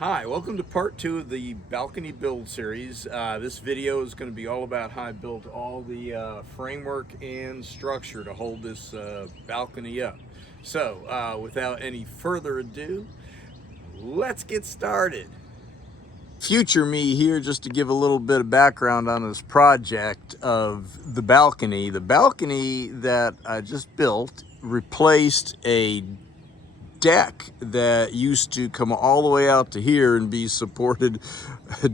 Hi, welcome to part two of the balcony build series. This video is going to be all about how I built all the framework and structure to hold this balcony up. So, without any further ado, let's get started. Future me here, just to give a little bit of background on this project of the balcony. The balcony that I just built replaced a deck that used to come all the way out to here and be supported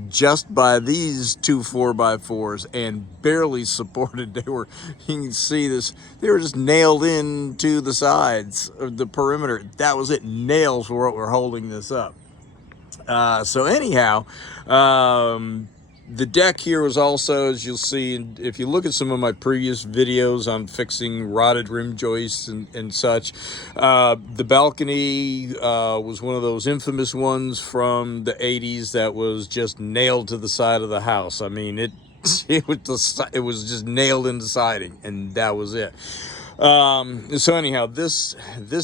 just by these two 4x4s and barely supported. They were, you can see this, they were just nailed into the sides of the perimeter. That was it. Nails were what were holding this up. So anyhow, the deck here was also, as you'll see, if you look at some of my previous videos on fixing rotted rim joists and such, the balcony was one of those infamous ones from the 80s that was just nailed to the side of the house. I mean, it was just nailed into siding, and that was it. So anyhow, this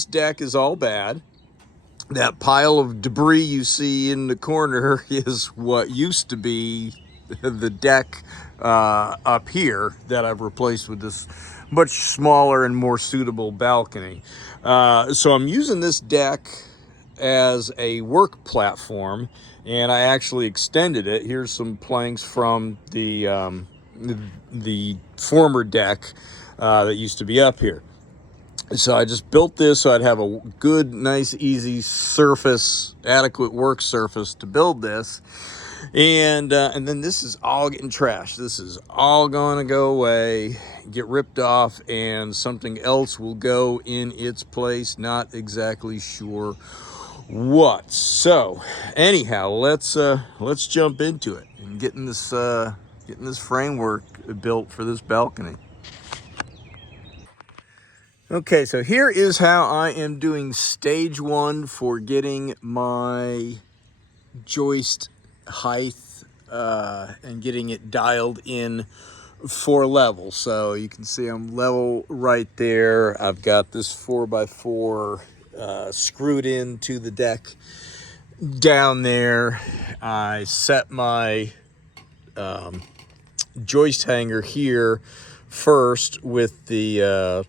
deck is all bad. That pile of debris you see in the corner is what used to be the deck up here that I've replaced with this much smaller and more suitable balcony. So I'm using this deck as a work platform, and I actually extended it. Here's some planks from the former deck that used to be up here. So I just built this so I'd have a good, nice, easy surface, adequate work surface to build this. And then this is all getting trashed. This is all going to go away, get ripped off, and something else will go in its place. Not exactly sure what. So anyhow, let's jump into it and getting this framework built for this balcony. Okay, so here is how I am doing stage one for getting my joist height and getting it dialed in for level. So you can see I'm level right there. I've got this 4x4 screwed into the deck down there. I set my joist hanger here first with the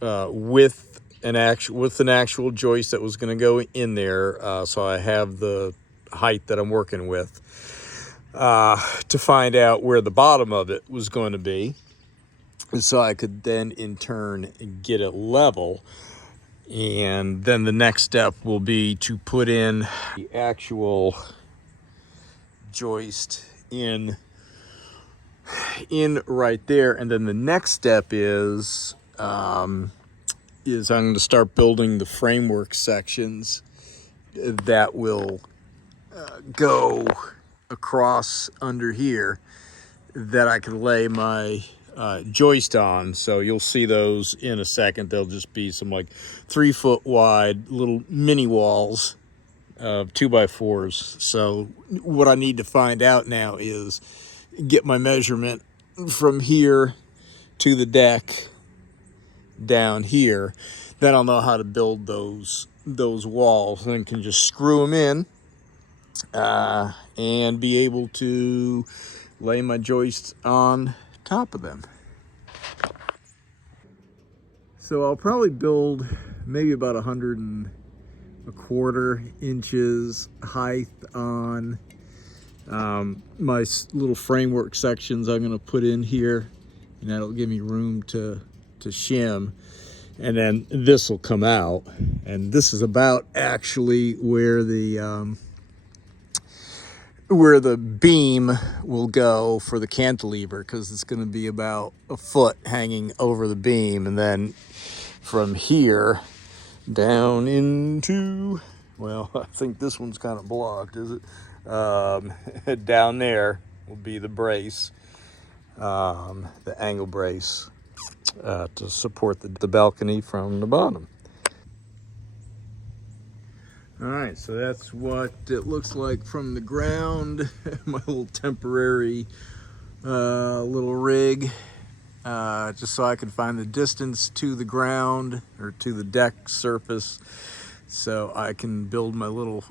with an actual joist that was going to go in there, so I have the height that I'm working with to find out where the bottom of it was going to be, and so I could then in turn get it level. And then the next step will be to put in the actual joist in right there, and then the next step is I'm going to start building the framework sections that will go across under here that I can lay my joist on. So you'll see those in a second. They'll just be some like 3 foot wide little mini walls of 2x4s. So what I need to find out now is get my measurement from here to the deck down here. Then I'll know how to build those walls and can just screw them in and be able to lay my joists on top of them. So I'll probably build maybe about 125 inches height on my little framework sections I'm going to put in here, and that'll give me room to shim. And then this will come out, and this is about actually where the beam will go for the cantilever, because it's going to be about a foot hanging over the beam, and then from here down into, well, I think this one's kind of blocked, is it? Down there will be the brace, the angle brace, to support the balcony from the bottom. All right, so that's what it looks like from the ground. My little temporary little rig, just so I could find the distance to the ground or to the deck surface, so I can build my little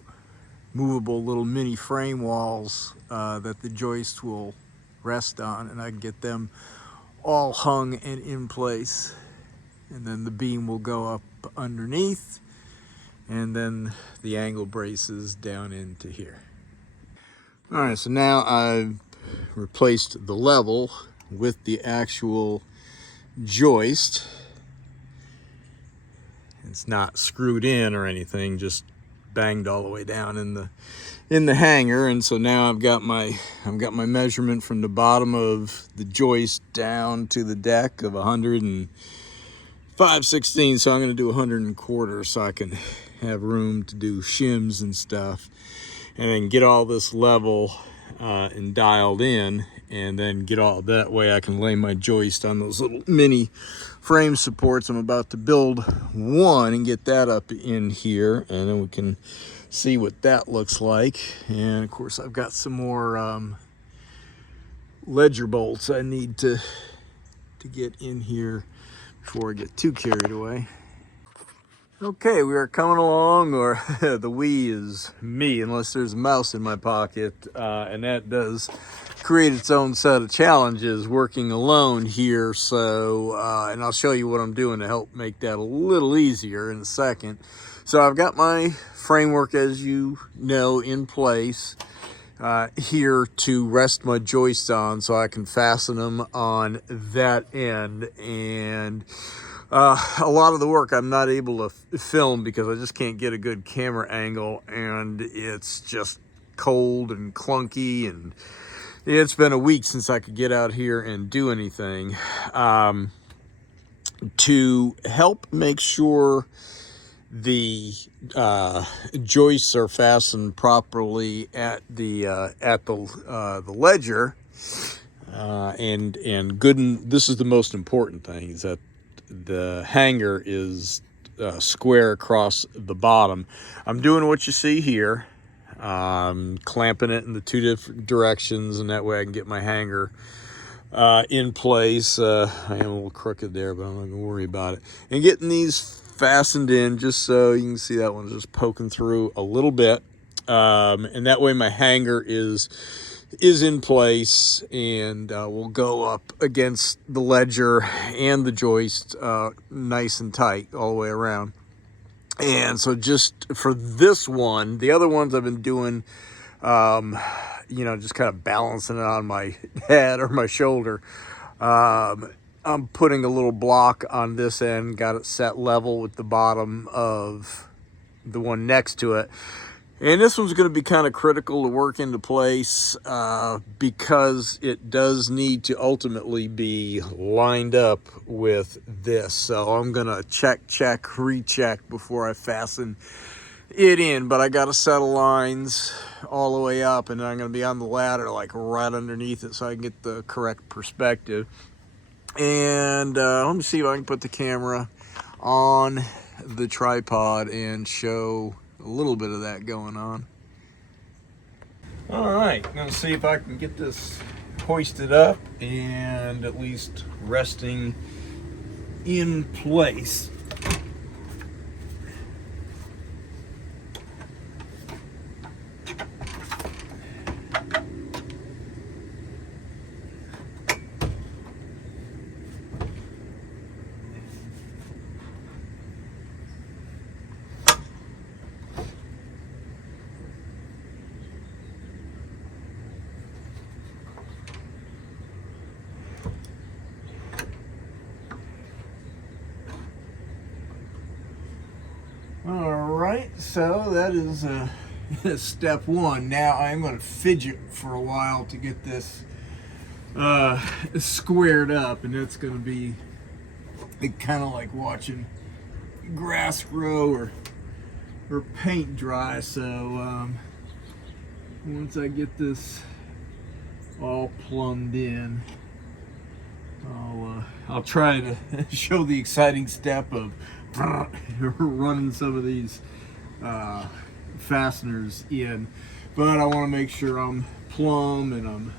movable little mini frame walls that the joist will rest on, and I can get them all hung and in place. And then the beam will go up underneath, and then the angle braces down into here. All right, so now I've replaced the level with the actual joist. It's not screwed in or anything, just banged all the way down in the hanger. And so now I've got my measurement from the bottom of the joist down to the deck of 105/16. So I'm going to do 100 1/4 so I can have room to do shims and stuff, and then get all this level and dialed in, and then get all that way I can lay my joist on those little mini frame supports. I'm about to build one and get that up in here, and then we can see what that looks like. And of course I've got some more ledger bolts I need to get in here before I get too carried away. Okay, we are coming along, or the we is me, unless there's a mouse in my pocket, and that does create its own set of challenges working alone here. So, and I'll show you what I'm doing to help make that a little easier in a second. So I've got my framework, as you know, in place here to rest my joists on, so I can fasten them on that end. And a lot of the work I'm not able to film because I just can't get a good camera angle, and it's just cold and clunky, and it's been a week since I could get out here and do anything. To help make sure the joists are fastened properly at the ledger, and good. This is the most important thing, is that the hanger is square across the bottom. I'm doing what you see here, clamping it in the two different directions, and that way I can get my hanger in place. I am a little crooked there, but I'm not gonna worry about it. And getting these fastened in, just so you can see that one's just poking through a little bit, and that way my hanger is in place, and will go up against the ledger and the joist nice and tight all the way around. And so just for this one, the other ones I've been doing, you know, just kind of balancing it on my head or my shoulder. I'm putting a little block on this end, got it set level with the bottom of the one next to it. And this one's going to be kind of critical to work into place because it does need to ultimately be lined up with this. So I'm going to check, recheck before I fasten it in. But I got a set of lines all the way up, and I'm going to be on the ladder like right underneath it so I can get the correct perspective. And let me see if I can put the camera on the tripod and show a little bit of that going on. All right, I'm gonna see if I can get this hoisted up and at least resting in place. All right, so that is step one. Now I'm going to fidget for a while to get this squared up, and that's going to be kind of like watching grass grow or paint dry. So once I get this all plumbed in, I'll try to show the exciting step of running some of these fasteners in, but I want to make sure I'm plumb and I'm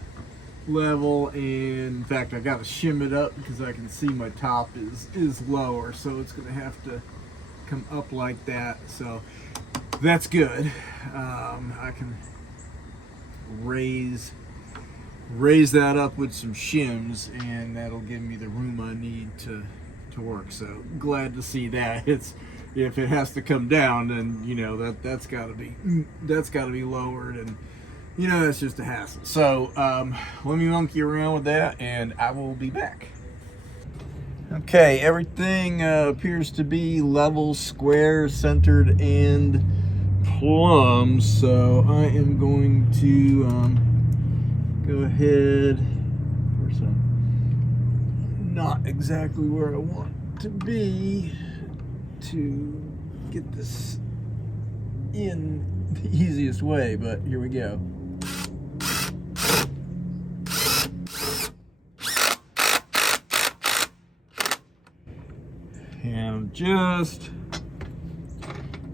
level. And in fact, I got to shim it up because I can see my top is lower, so it's going to have to come up like that. So That's good. I can raise that up with some shims, and that'll give me the room I need to work. So glad to see that. It's, if it has to come down, then you know that's got to be lowered, and you know that's just a hassle. So let me monkey around with that, and I will be back. Okay, everything appears to be level, square, centered, and plumb. So I am going to go ahead. Of course, I'm not exactly where I want to be to get this in the easiest way, but here we go. And I'm just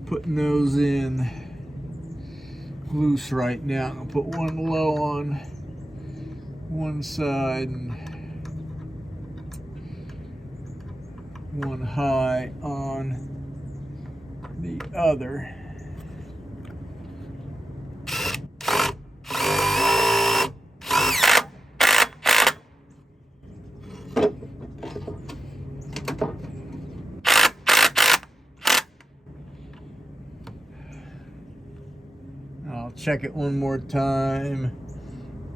putting those in loose right now. I'm gonna put one low on one side and one high on the other. I'll check it one more time,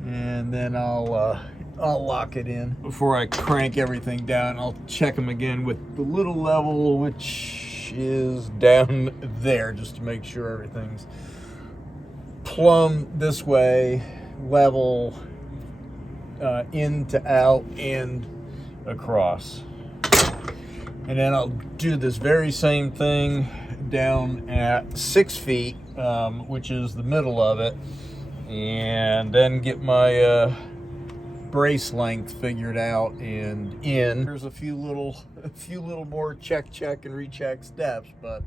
and then I'll lock it in. Before I crank everything down, I'll check them again with the little level, which is down there, just to make sure everything's plumb this way, level, in to out and across. And then I'll do this very same thing down at 6 feet, which is the middle of it, and then get my brace length figured out and in. There's a few little more check and recheck steps, but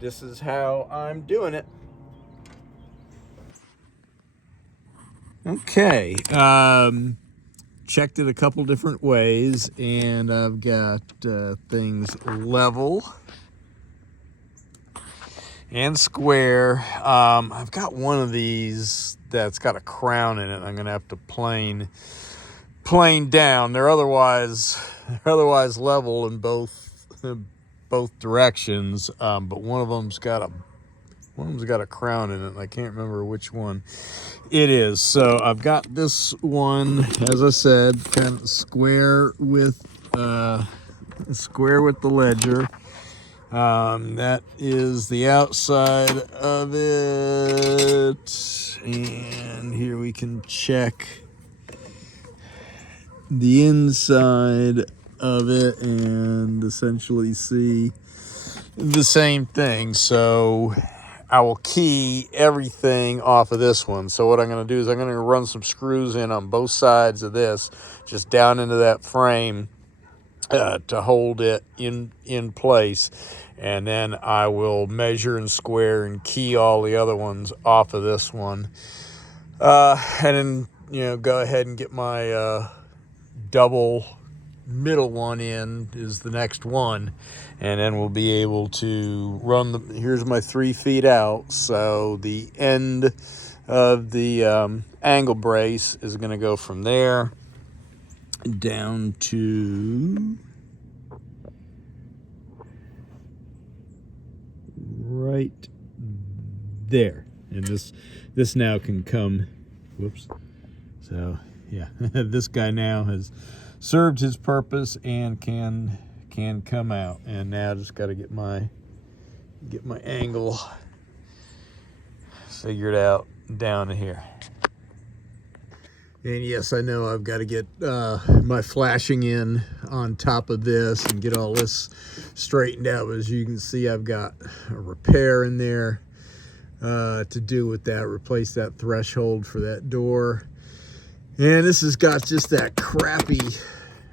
this is how I'm doing it. Okay, checked it a couple different ways, and I've got things level and square. I've got one of these that's got a crown in it. I'm gonna have to plane down. They're otherwise level in both directions, but one of them's got a crown in it, and I can't remember which one it is. So I've got this one, as I said, kind of square with the ledger. That is the outside of it, and here we can check the inside of it and essentially see the same thing. So I will key everything off of this one. So what I'm going to do is I'm going to run some screws in on both sides of this, just down into that frame, to hold it in place, and then I will measure and square and key all the other ones off of this one, and then go ahead and get my double middle one in is the next one, and then we'll be able to run here's my 3 feet out, so the end of the angle brace is going to go from there down to right there, and this now can come, whoops, so yeah, this guy now has served his purpose and can come out, and now just got to get my angle figured out down to here. And yes, I know I've got to get my flashing in on top of this and get all this straightened out. But as you can see, I've got a repair in there to do with that, replace that threshold for that door. And this has got just that crappy,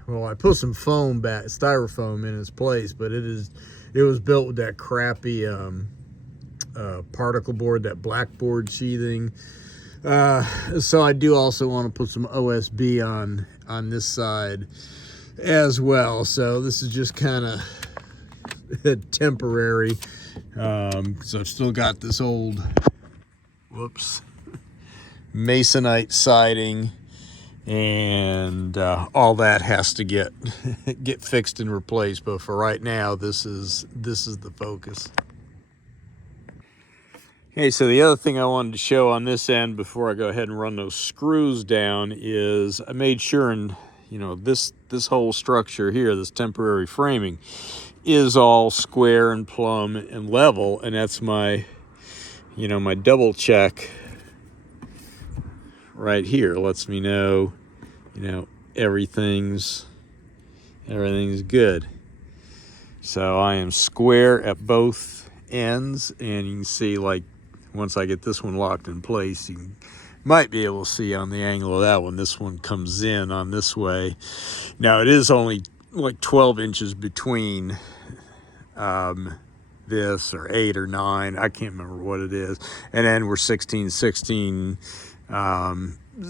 well, I put some foam back, styrofoam in its place, but it was built with that crappy particle board, that blackboard sheathing. So I do also want to put some OSB on this side as well. So this is just kind of temporary. because I've still got this old, whoops, masonite siding, and all that has to get get fixed and replaced. But for right now, this is the focus. Okay, so the other thing I wanted to show on this end before I go ahead and run those screws down is I made sure, and this whole structure here, this temporary framing, is all square and plumb and level, and that's my my double check right here. Lets me know everything's good. So I am square at both ends, and you can see, like, once I get this one locked in place, you might be able to see on the angle of that one, this one comes in on this way. Now it is only like 12 inches between this, or 8 or 9, I can't remember what it is, and then we're 16, 16,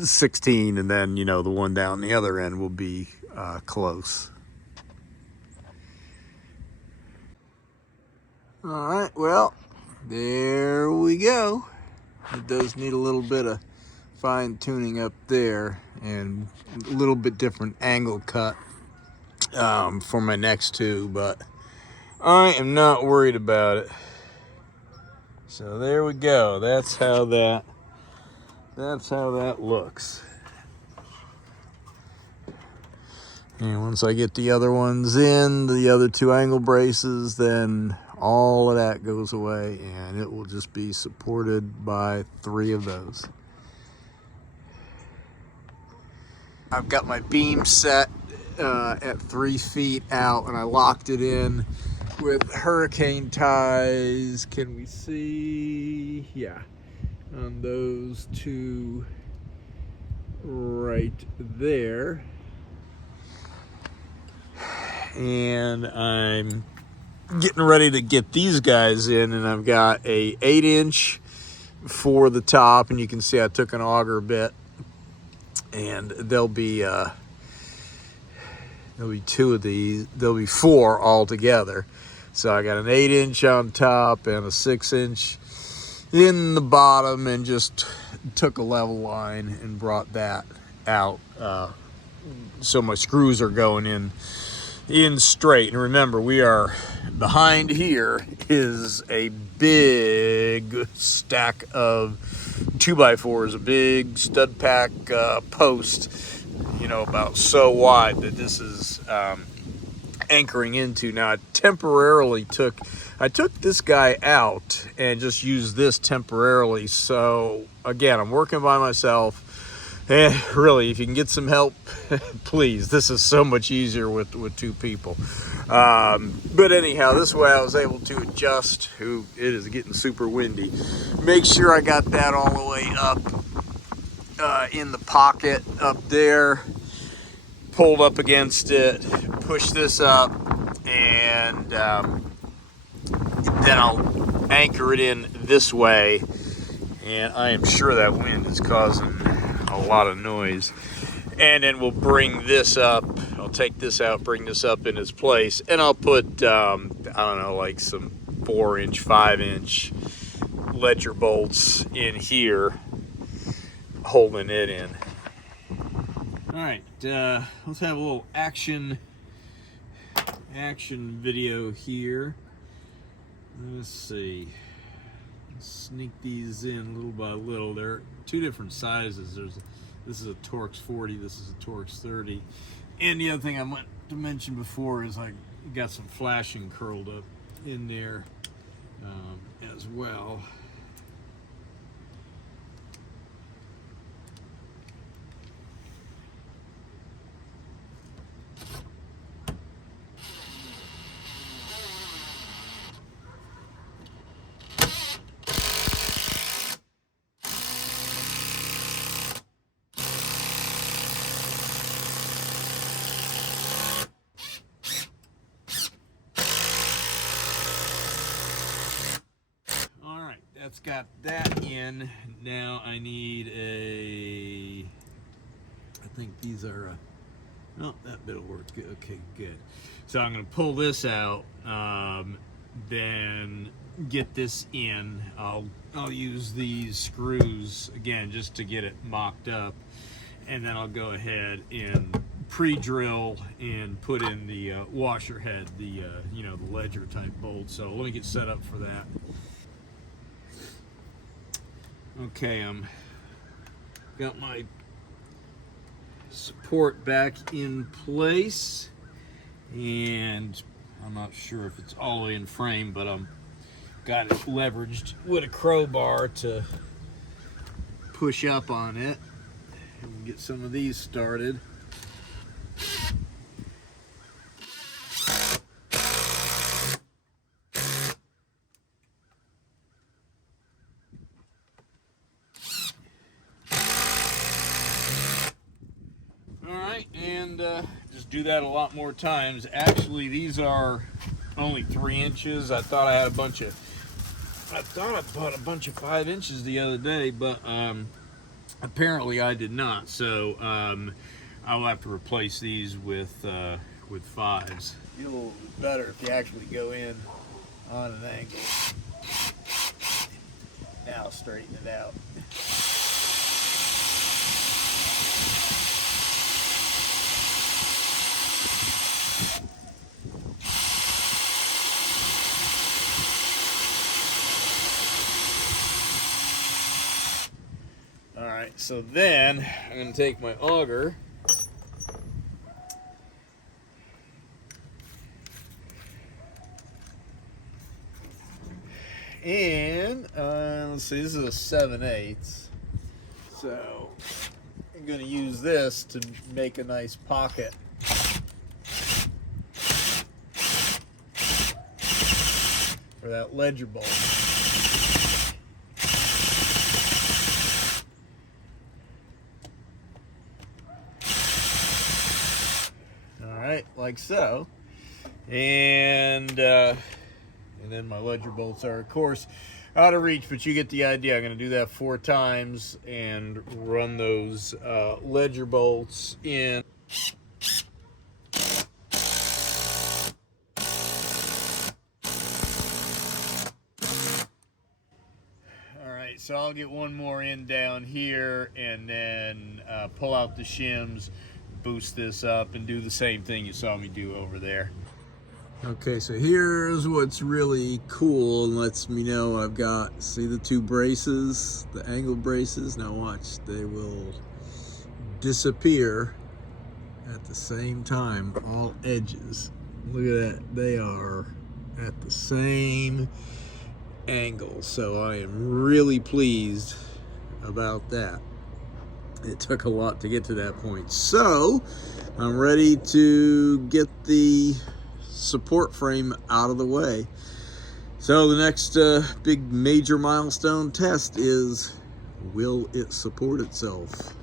16, and then the one down the other end will be close. All right, well, there we go. It does need a little bit of fine tuning up there, and a little bit different angle cut for my next two, but I am not worried about it. So there we go. That's how that looks. And once I get the other ones in, the other two angle braces, then all of that goes away, and it will just be supported by 3 of those. I've got my beam set at 3 feet out, and I locked it in with hurricane ties. Can we see? Yeah, on those 2 right there. And I'm getting ready to get these guys in, and I've got a 8-inch for the top, and you can see I took an auger bit, and there'll be 2 of these. There'll be 4 altogether. So I got an 8-inch on top and a 6-inch in the bottom, and just took a level line and brought that out. So my screws are going in straight. And remember, we are behind here is a big stack of 2x4s, a big stud pack post, about so wide that this is anchoring into. Now I took this guy out and just used this temporarily. So again, I'm working by myself. Really, if you can get some help, please. This is so much easier with 2 people. But anyhow, this way I was able to adjust. It is getting super windy. Make sure I got that all the way up in the pocket up there. Pulled up against it. Push this up, and then I'll anchor it in this way. And I am sure that wind is causing a lot of noise. And then we'll bring this up. I'll take this out, bring this up in its place, and I'll put I don't know, like some 4-inch, 5-inch ledger bolts in here, holding it in. All right, let's have a little action video here. Let's see. Sneak these in little by little. They're 2 different sizes. This is a Torx 40, this is a Torx 30. And the other thing I meant to mention before is I got some flashing curled up in there as well. That's got that in. Now I need I think these are, oh, that bit'll work. Okay, good. So I'm going to pull this out, then get this in, I'll use these screws again just to get it mocked up, and then I'll go ahead and pre-drill and put in the washer head, the you know, the ledger type bolt. So let me get set up for that. Okay, got my support back in place, and I'm not sure if it's all the way in frame, but I'm got it leveraged with a crowbar to push up on it and get some of these started. Alright, and just do that a lot more times. Actually, these are only 3 inches. I thought I bought a bunch of 5 inches the other day, but apparently I did not. So I'll have to replace these with 5s. It'll be better if you actually go in on an angle. Now I'll straighten it out. Alright, so then I'm going to take my auger and let's see, this is a 7/8, so I'm going to use this to make a nice pocket. For that ledger bolt. Alright, like so. And then my ledger bolts are, of course, out of reach, but you get the idea. I'm going to do that 4 times and run those ledger bolts in. Alright, so I'll get one more in down here and then pull out the shims, boost this up, and do the same thing you saw me do over there. Okay, so here's what's really cool and lets me know I've got, see the 2 braces, the angle braces? Now watch, they will disappear at the same time, all edges. Look at that, they are at the same angle, so I am really pleased about that. It took a lot to get to that point. So I'm ready to get the support frame out of the way. So the next big major milestone test is, will it support itself?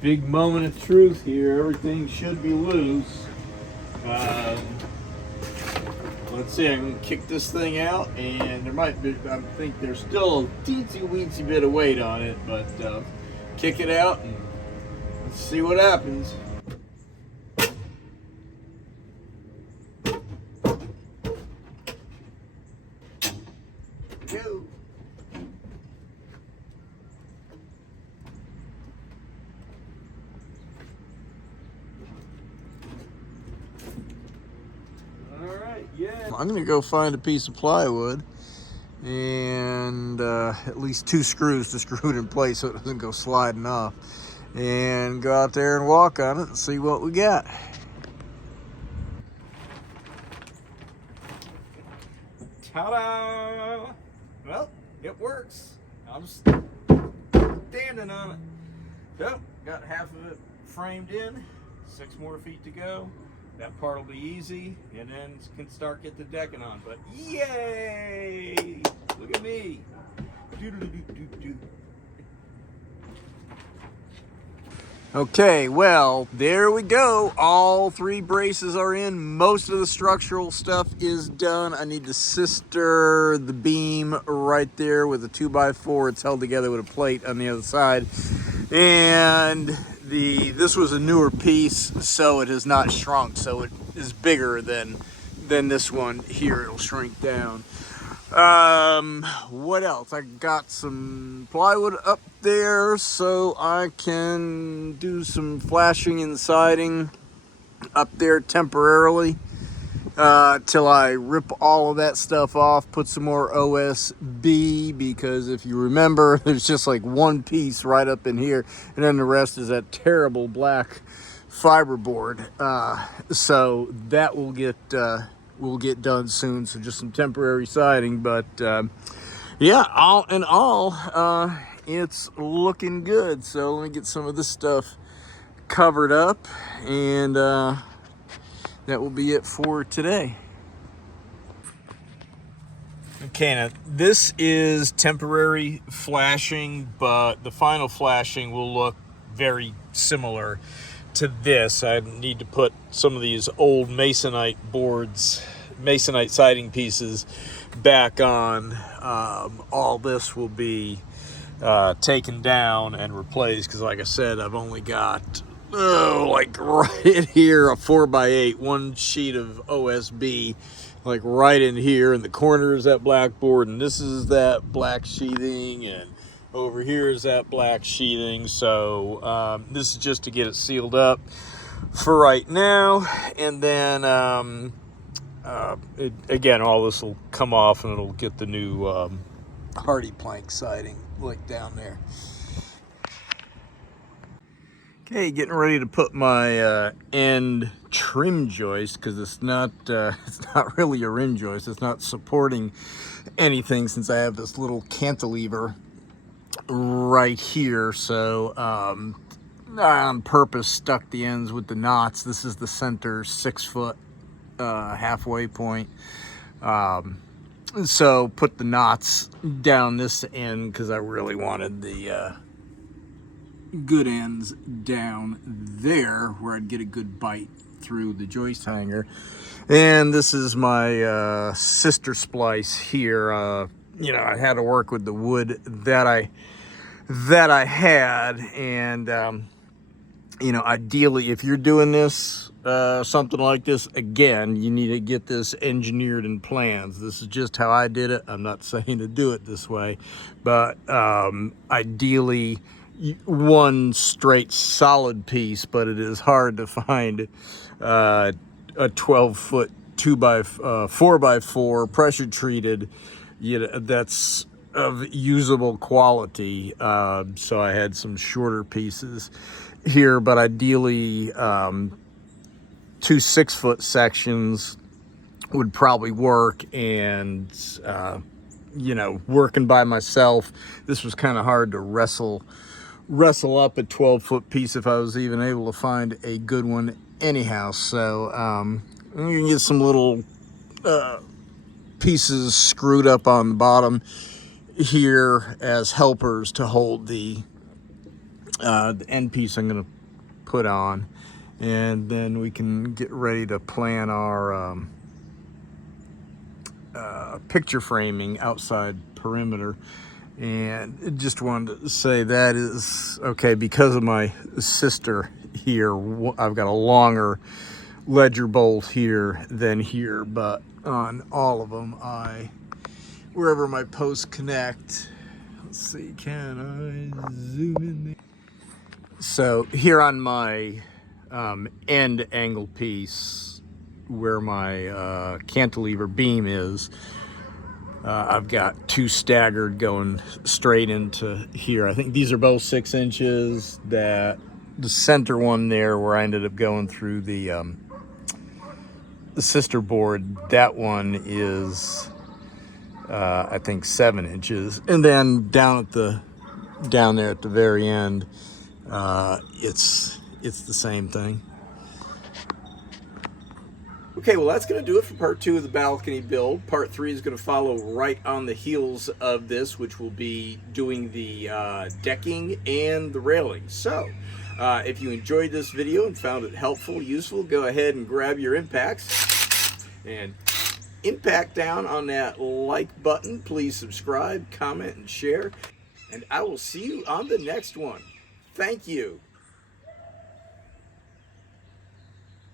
Big moment of truth here. Everything should be loose. Let's see, I'm gonna kick this thing out, and there might be, I think there's still a teensy weensy bit of weight on it, but kick it out and let's see what happens. Go. Alright, yeah. I'm gonna go find a piece of plywood and at least 2 screws to screw it in place so it doesn't go sliding off, and go out there and walk on it and see what we got. Ta-da! Well, it works. I'm standing on it. So, got half of it framed in, 6 more feet to go. That part will be easy, and then can start get the decking on. But yay! Look at me. Okay, well, there we go. All 3 braces are in. Most of the structural stuff is done. I need to sister the beam right there with a 2x4. It's held together with a plate on the other side. And this was a newer piece, so it has not shrunk. So it is bigger than this one here. It'll shrink down. What else? I got some plywood up there so I can do some flashing and siding up there temporarily till I rip all of that stuff off, put some more OSB, because if you remember, there's just like one piece right up in here, and then the rest is that terrible black fiberboard. So that will get done soon. So just some temporary siding, but yeah, all in all, it's looking good. So let me get some of this stuff covered up, and that will be it for today. Okay, now this is temporary flashing, but the final flashing will look very similar to this. I need to put some of these old masonite boards, masonite siding pieces back on. All this will be taken down and replaced, because like I said, I've only got like right in here a 4x8, one sheet of OSB, like right in here, and the corner is that black board, and this is that black sheathing, and over here is that black sheathing. So this is just to get it sealed up for right now, and then again, all this will come off and it'll get the new hardy plank siding like down there. Okay, getting ready to put my end trim joist, because it's not really a rim joist. It's not supporting anything, since I have this little cantilever right here. So on purpose stuck the ends with the knots. This is the center 6-foot halfway point. So put the knots down this end, because I really wanted the good ends down there where I'd get a good bite through the joist hanger. And this is my sister splice here. You know, I had to work with the wood that I had, and you know, ideally, if you're doing this something like this again, you need to get this engineered in plans. This is just how I did it. I'm not saying to do it this way, but ideally one straight solid piece, but it is hard to find a 12-foot 4x4 pressure treated, you know, that's of usable quality. So I had some shorter pieces here, but ideally 2 6-foot sections would probably work. And you know, working by myself, this was kind of hard to wrestle up a 12-foot piece if I was even able to find a good one anyhow. So you can get some little pieces screwed up on the bottom here as helpers to hold the end piece I'm going to put on, and then we can get ready to plan our picture framing outside perimeter. And just wanted to say that is okay, because of my sister here, I've got a longer ledger bolt here than here, but on all of them, wherever my posts connect, let's see, can I zoom in there? So here on my end angle piece, where my cantilever beam is, I've got 2 staggered going straight into here. I think these are both 6 inches. That the center one there, where I ended up going through the sister board, that one is I think 7 inches. And then down there at the very end, it's the same thing. Okay, well, that's going to do it for part 2 of the balcony build. Part 3 is going to follow right on the heels of this, which will be doing the decking and the railing. So if you enjoyed this video and found it helpful, useful, go ahead and grab your impacts and impact down on that like button. Please subscribe, comment, and share. And I will see you on the next one. Thank you.